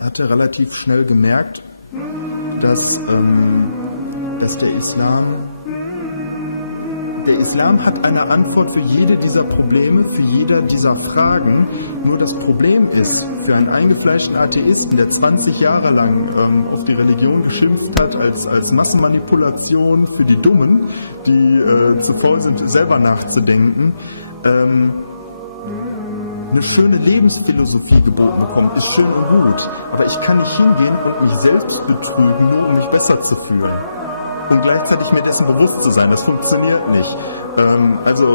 hatte relativ schnell gemerkt, dass der Islam hat eine Antwort für jede dieser Probleme, für jede dieser Fragen. Nur das Problem ist, für einen eingefleischten Atheisten, der 20 Jahre lang auf die Religion geschimpft hat als Massenmanipulation für die Dummen, die zu faul sind, selber nachzudenken, eine schöne Lebensphilosophie geboten bekommen, ist schön und gut. Aber ich kann nicht hingehen und mich selbst betrügen, nur um mich besser zu fühlen. Und gleichzeitig mir dessen bewusst zu sein. Das funktioniert nicht. Also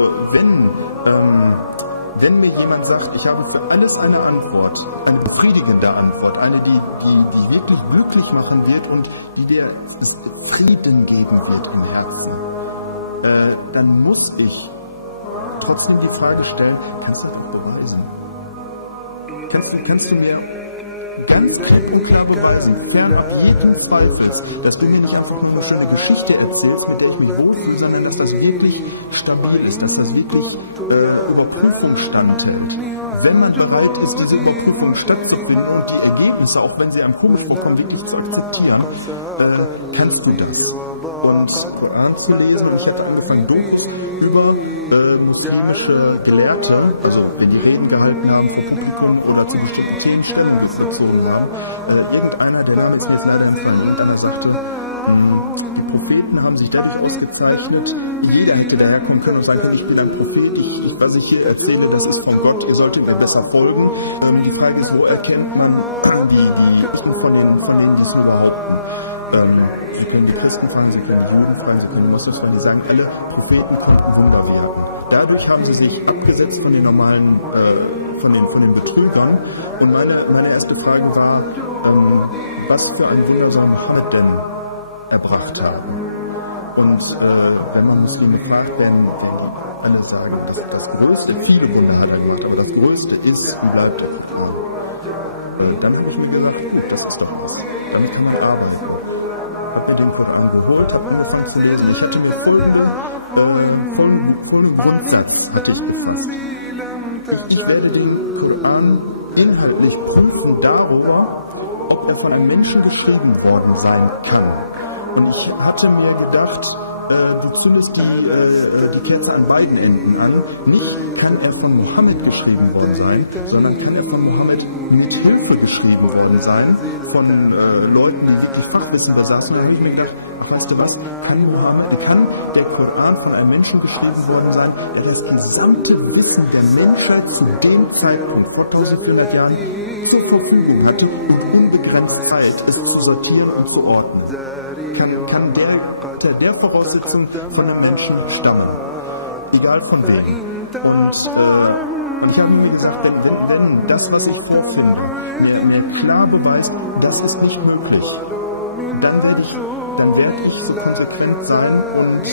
wenn mir jemand sagt, ich habe für alles eine Antwort, eine befriedigende Antwort, eine, die wirklich glücklich machen wird und die dir Frieden geben wird im Herzen, dann muss ich trotzdem die Frage stellen, kannst du das beweisen? Kannst du mir ganz klipp und klar beweisen, fernab jeden Zweifels, dass du mir nicht einfach nur eine schöne Geschichte erzählst, mit der ich mich wohlfühle, sondern dass das wirklich stabil ist, dass das wirklich Überprüfung standhält. Wenn man bereit ist, diese Überprüfung stattzufinden und die Ergebnisse, auch wenn sie einem komisch vorkommen, wirklich zu akzeptieren, kannst du das. Und Koran zu lesen, und ich hatte angefangen, Dokus über muslimische Gelehrte, also wenn die Reden gehalten haben vor Publikum oder zu bestimmten Themen Stellung bezogen haben, irgendeiner, der Name ist mir jetzt leider entfallen, irgendeiner sagte, die Propheten haben sich dadurch ausgezeichnet, jeder hätte daherkommen können und sagen können, ich bin ein Prophet, was ich hier erzähle, das ist von Gott, ihr solltet mir besser folgen. Die Frage ist, wo erkennt man die Echten von denen, die es behaupten? Sie können die Christen fragen, Sie können die Juden fragen, Sie können die Moslems fragen, die sagen, alle Propheten konnten Wunder wirken. Dadurch haben sie sich abgesetzt von den normalen, von den Betrügern. Und meine erste Frage war, was für ein Wunder soll Mohammed denn erbracht haben? Und wenn man Muslime fragt, werden alle sagen, das Größte, viele Wunder hat er gemacht, aber das Größte ist, wie bleibt der Koran? Dann habe ich mir gesagt, gut, das ist doch was. Damit kann man arbeiten. Ich habe mir den Koran geholt, habe angefangen zu lesen. Ich hatte mir folgenden Grundsatz hatte ich gefasst. Ich werde den Koran inhaltlich prüfen darüber, ob er von einem Menschen geschrieben worden sein kann. Und ich hatte mir gedacht, du zündest die Kerze an beiden Enden an. Nicht kann er von Mohammed geschrieben worden sein, sondern kann er von Mohammed mit Hilfe geschrieben worden sein, von Leuten, die wirklich Fachwissen besaßen. Und da habe ich mir gedacht, ach, weißt du was, kann der Koran von einem Menschen geschrieben worden sein, der das gesamte Wissen der Menschheit zu dem Zeitpunkt vor 1400 Jahren zur Verfügung hatte und unbegrenzt Zeit, es zu sortieren und zu ordnen. Kann der Voraussetzung von einem Menschen stammen. Egal von wem. Und ich habe mir gesagt, wenn das, was ich vorfinde, mir klar beweist, das ist nicht möglich, dann werde ich so konsequent sein und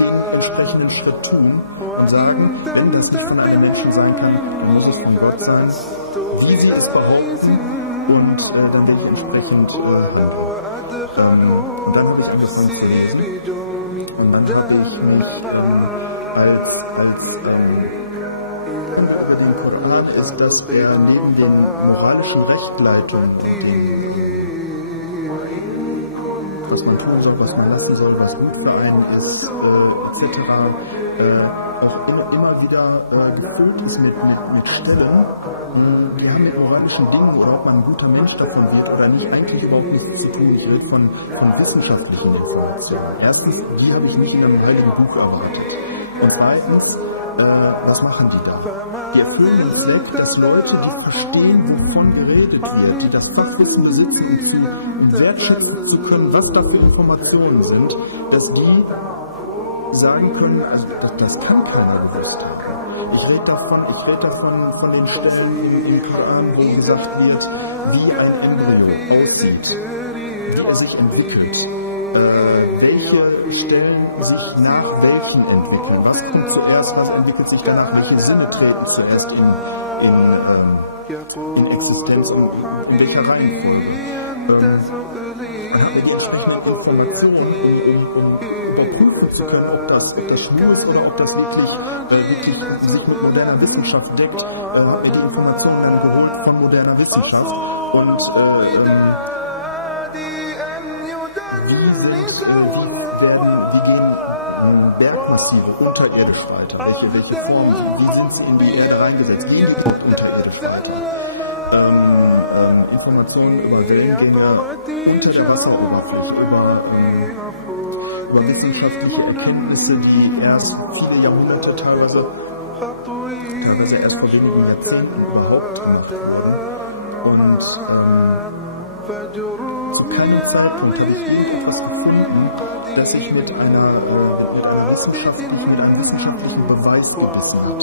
den entsprechenden Schritt tun und sagen, wenn das nicht von einem Menschen sein kann, dann muss es von Gott sein, wie sie es behaupten, und dann werde ich entsprechend handeln. Und dann habe ich angefangen zu lesen und dann habe ich mich über den Koran ist, dass er neben den moralischen Rechtleitungen und was man tun soll, was man lassen soll, was gut für einen ist, etc., auch immer wieder gefüllt ist mit Stellen, die haben mit moralischen Dingen oder ob man ein guter Mensch davon wird oder nicht, eigentlich überhaupt nichts zu tun. Ich rede von wissenschaftlichen Informationen. Erstens, die habe ich nicht in einem heiligen Buch erwartet. Und zweitens, was machen die da? Die erfüllen den Zweck, dass Leute, die verstehen, wovon geredet wird, die das Fachwissen besitzen, um wertschätzen zu können, was da für Informationen sind, dass die sagen können, also das kann keiner gewusst haben. Ich rede davon von den Stellen im Koran, wo gesagt wird, wie ein Embryo aussieht, wie er sich entwickelt, welche Stellen sich nach welchen entwickeln, was kommt zuerst, was entwickelt sich danach, welche Sinne treten zuerst in Existenz und in welcher Reihenfolge. Dann hat man die entsprechenden Informationen, um überprüfen sagen zu können, ob das Schmuh ist oder ob das wirklich sich mit moderner Wissenschaft deckt, habe mir die Informationen dann geholt von moderner Wissenschaft. Und wie gehen Bergmassive unterirdisch weiter? Welche Formen, wie sind sie in die Erde reingesetzt? Wie gehen die überhaupt unterirdisch weiter? Informationen über Wellengänge unter der Wasseroberfläche, über wissenschaftliche Erkenntnisse, die erst viele Jahrhunderte, teilweise erst vor wenigen Jahrzehnten überhaupt gemacht wurden. Und zu keinem Zeitpunkt habe ich irgendetwas gefunden, das sich mit einem wissenschaftlichen Beweis gebissen hat.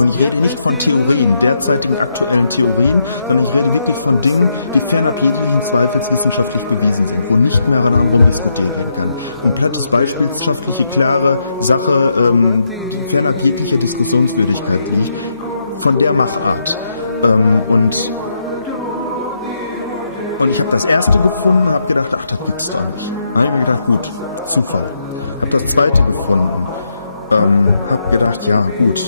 Und ich rede nicht von Theorien, derzeitigen aktuellen Theorien, sondern ich rede wirklich von Dingen, die fernab jeglichen Zweifels wissenschaftlich bewiesen sind, wo nicht mehr daran rumdiskutiert werden kann. Ein plattes Beispiel, wissenschaftliche, klare Sache, fernab jeglicher Diskussionswürdigkeit liegt, von der Machart. Und ich habe das erste gefunden, habe gedacht, ach, das gibt's da nicht. Nein, und gedacht, gut, Zufall. Habe das zweite gefunden, habe gedacht, ja, gut,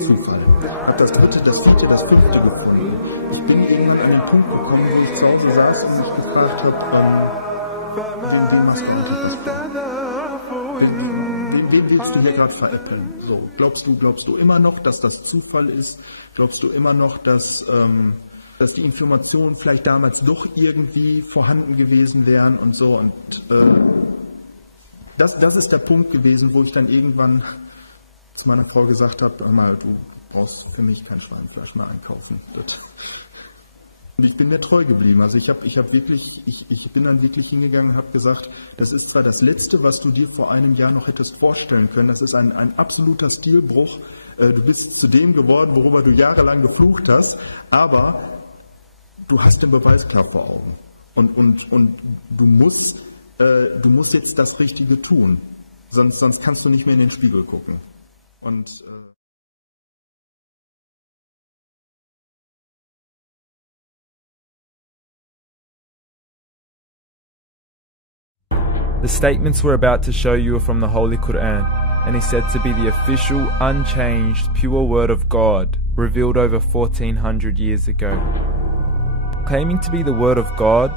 Zufall. Habe das dritte, das vierte, das fünfte gefunden. Ich bin irgendwann an den Punkt gekommen, wo ich zu Hause saß und mich gefragt habe, wen machst du eigentlich? Wen willst du hier gerade veräppeln? So, glaubst du immer noch, dass das Zufall ist? Glaubst du immer noch, dass die Informationen vielleicht damals doch irgendwie vorhanden gewesen wären und so. Und das ist der Punkt gewesen, wo ich dann irgendwann zu meiner Frau gesagt habe, hör mal, du brauchst für mich kein Schweinefleisch mehr einkaufen. Und ich bin mir treu geblieben. Also ich bin dann wirklich hingegangen und habe gesagt, das ist zwar das Letzte, was du dir vor einem Jahr noch hättest vorstellen können, das ist ein absoluter Stilbruch. Du bist zu dem geworden, worüber du jahrelang geflucht hast, aber du hast den Beweis klar vor Augen. Und du musst jetzt das Richtige tun. Sonst kannst du nicht mehr in den Spiegel gucken. Und The statements we're about to show you are from the Holy Koran, and is said to be the official, unchanged, pure word of God, revealed over 1400 years ago. Claiming to be the word of God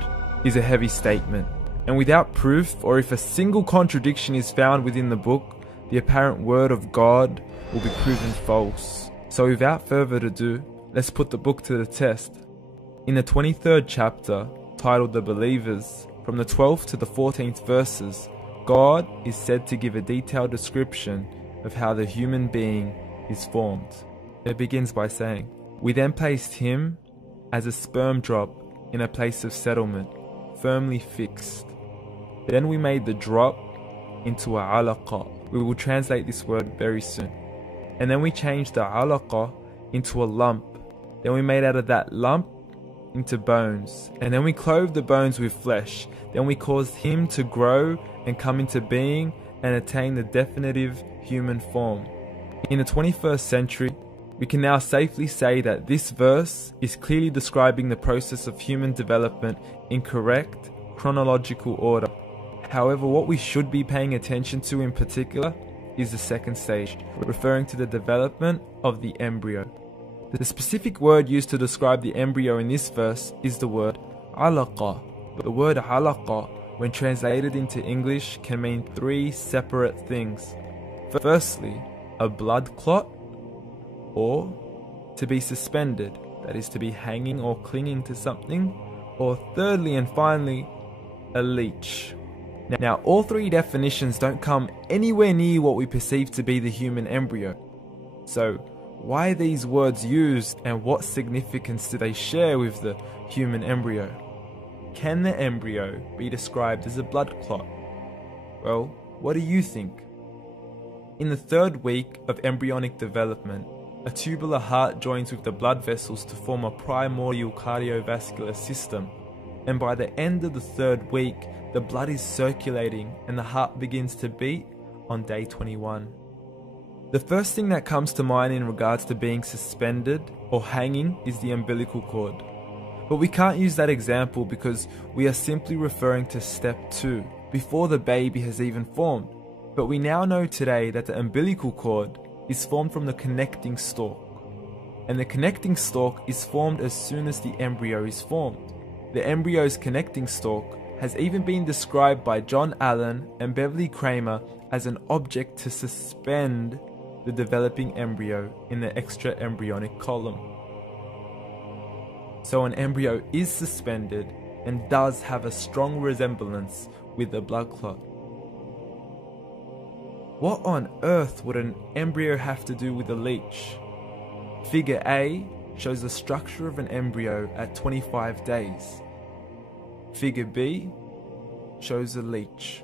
is a heavy statement, and without proof, or if a single contradiction is found within the book, the apparent word of God will be proven false. So without further ado, let's put the book to the test. In the 23rd chapter, titled The Believers, from the 12th to the 14th verses, God is said to give a detailed description of how the human being is formed. It begins by saying, "We then placed him as a sperm drop in a place of settlement, firmly fixed. Then we made the drop into a alaqa." We will translate this word very soon. "And then we changed the alaqa into a lump. Then we made out of that lump into bones. And then we clothed the bones with flesh. Then we caused him to grow and come into being and attain the definitive human form." In the 21st century, we can now safely say that this verse is clearly describing the process of human development in correct chronological order. However, what we should be paying attention to in particular is the second stage, referring to the development of the embryo. The specific word used to describe the embryo in this verse is the word alaqa. The word alaqa, when translated into English, can mean three separate things. Firstly, a blood clot, or to be suspended, that is to be hanging or clinging to something, or thirdly and finally, a leech. Now, all three definitions don't come anywhere near what we perceive to be the human embryo. So, why are these words used, and what significance do they share with the human embryo? Can the embryo be described as a blood clot? Well, what do you think? In the third week of embryonic development, a tubular heart joins with the blood vessels to form a primordial cardiovascular system, and by the end of the third week, the blood is circulating and the heart begins to beat on day 21. The first thing that comes to mind in regards to being suspended or hanging is the umbilical cord. But we can't use that example because we are simply referring to step 2, before the baby has even formed. But we now know today that the umbilical cord is formed from the connecting stalk. And the connecting stalk is formed as soon as the embryo is formed. The embryo's connecting stalk has even been described by John Allen and Beverly Kramer as an object to suspend the developing embryo in the extra-embryonic column. So an embryo is suspended and does have a strong resemblance with a blood clot. What on earth would an embryo have to do with a leech? Figure A shows the structure of an embryo at 25 days. Figure B shows a leech.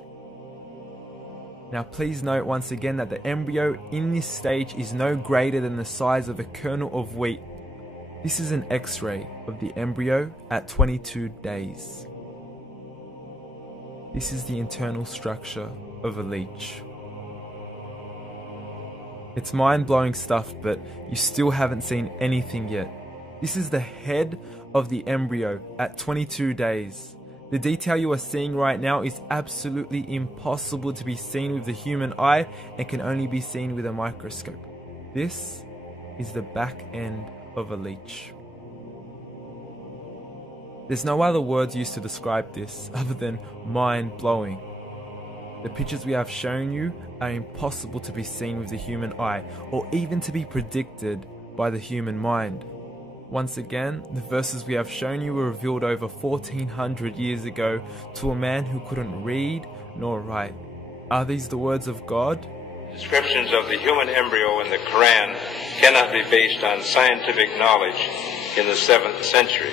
Now please note once again that the embryo in this stage is no greater than the size of a kernel of wheat. This is an X-ray of the embryo at 22 days. This is the internal structure of a leech. It's mind-blowing stuff, but you still haven't seen anything yet. This is the head of the embryo at 22 days. The detail you are seeing right now is absolutely impossible to be seen with the human eye and can only be seen with a microscope. This is the back end of a leech. There's no other words used to describe this other than mind-blowing. The pictures we have shown you are impossible to be seen with the human eye or even to be predicted by the human mind. Once again, the verses we have shown you were revealed over 1400 years ago to a man who couldn't read nor write. Are these the words of God? Descriptions of the human embryo in the Koran cannot be based on scientific knowledge in the 7th century.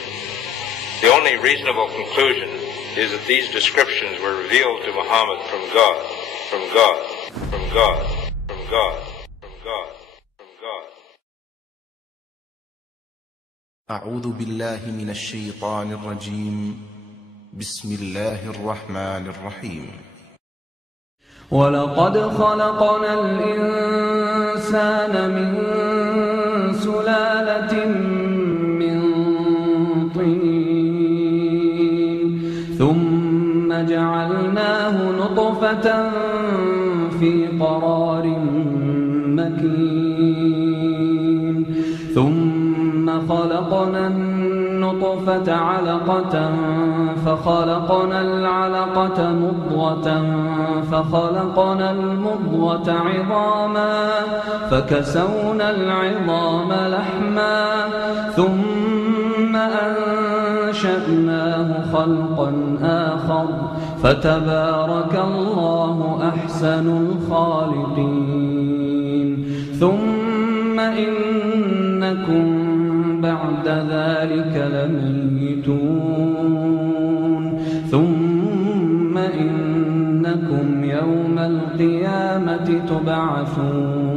The only reasonable conclusion is that these descriptions were revealed to Muhammad from God, from God, from God, from God, from God, from God. أعوذ بالله من الشيطان الرجيم بسم الله الرحمن الرحيم ولقد خلقنا الإنسان من سلالة من طين ثم جعلناه نطفة في قرار مكين ثم خلقنا النطفة علقة فخلقنا العلقة مضغة فخلقنا المضغة عظاما فكسونا العظام لحما ثم أنشأناه خلقا آخر فتبارك الله أحسن الخالقين ثم إنكم بعد ذلك لميتون ثم إنكم يوم القيامة تبعثون